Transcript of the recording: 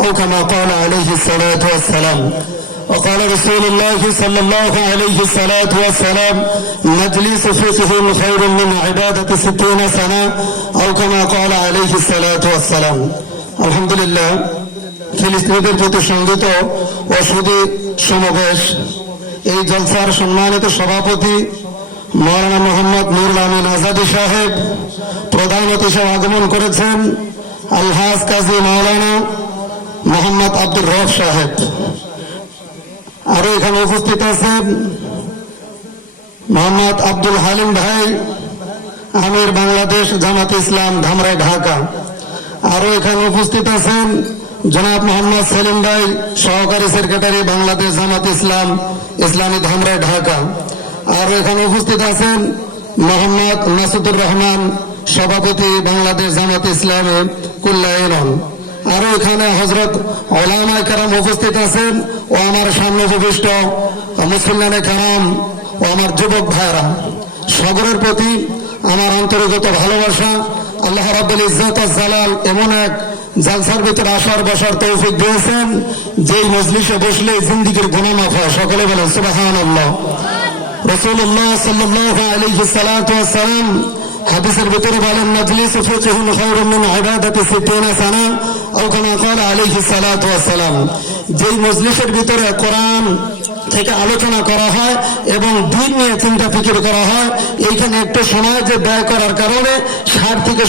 أو كما قال عليه الصلاة والسلام وقال رسول الله صلى الله عليه الصلاة والسلام مجلس فقه خير من عبادة ستين سنة أو كما قال عليه الصلاة والسلام الحمد لله ফিলিস্তিনিদের প্রতি সংগীত ও সুদী সমাবেশ এই জলসার সম্মানিত সভাপতি মৌলানা মোহাম্মদ নুরুল আমিন আজাদি সাহেব প্রধান অতিথি হিসেবে আগমন করেছেন আলহাজ কাজী মৌলানা মোহাম্মদ আব্দুর রফ সাহেব। আরও এখানে উপস্থিত আছেন মোহাম্মদ আব্দুল হালিম ভাই, আমির বাংলাদেশ জামাত ইসলাম, ধামরাই, ঢাকা। আরও এখানে উপস্থিত আছেন জনাব মোহাম্মদ সেলিম ভাই, সহকারী সেক্রেটারি বাংলাদেশ জামাত ইসলাম, ইসলামী ধামরাই, ঢাকা। আরও এখানে উপস্থিত আছেন মোহাম্মদ মাসুদুর রহমান, সভাপতি বাংলাদেশ জামাত ইসলামী কুল্লায়ন আরও এখানে হজরত ওলামা কারাম উপস্থিত আছেন ও আমার সামনে উপবিষ্ট মুসলমানে কারাম ও আমার যুবক ভাইরা সবরের প্রতি আমার অন্তর্গত ভালোবাসা, আল্লাহ রাব্বুল ইজ্জত আর জালাল এমন এক জালসার ভিতরে আসার, বসার তৌফিক দিয়েছেন, যেই মজলিসে বসলে জিন্দিগির গুনাহ মাফ হয়। সকলে বলেন সুবহানাল্লাহ। রসুল্লাহ সাল্লাহ সালাতু ওয়াসালাম হাদিসের ভিতরে বলেন, মজলিস যেই মজলিসের ভিতরে কোরআন থেকে আলোচনা করা হয় এবং দিন নিয়ে চিন্তা ফিকির করা হয়, এইখানে একটু সময় যে ব্যয় করার কারণে ষাট থেকে